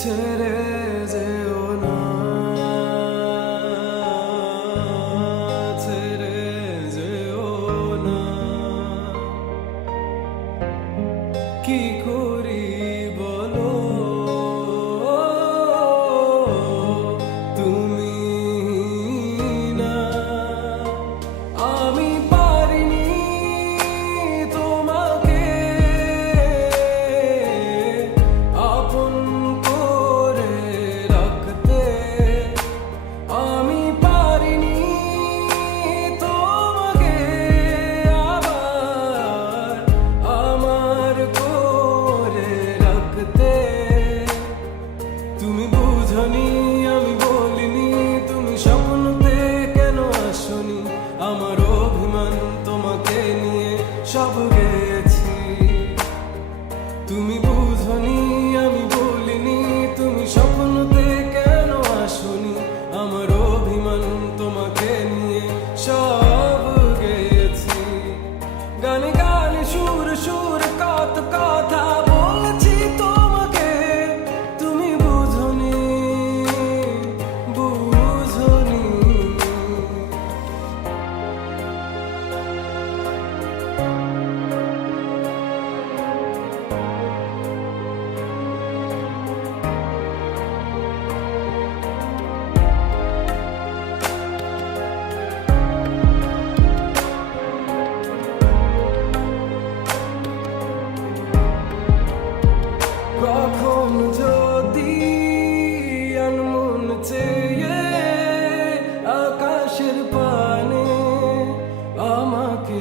ছেড়ে যেও না, ছেড়ে যেও না। কি করি বলো তুমি না, আমি পারিনি তোমাকে আপন করে রাখতে, আমি পারিনি তোমাকে আবার আমার করে রাখতে। তুমি বুঝনি আমি বলিনি, তুমি স্বপ্নতে কেন আসনি, আমার অভিমান তোমাকে নিয়ে সব গেছি। তুমি বুঝনি আমি বলিনি, তুমি স্বপ্নতে কেন আসনি, আমার অভিমান তোমাকে নিয়ে সব গেছি। গানে গানে সুর সুর কত কথা বলছি তোমাকে, তুমি বুঝনি বুঝনি। কখন যদি আনমন চেয়ে আকাশের পানে আমাকে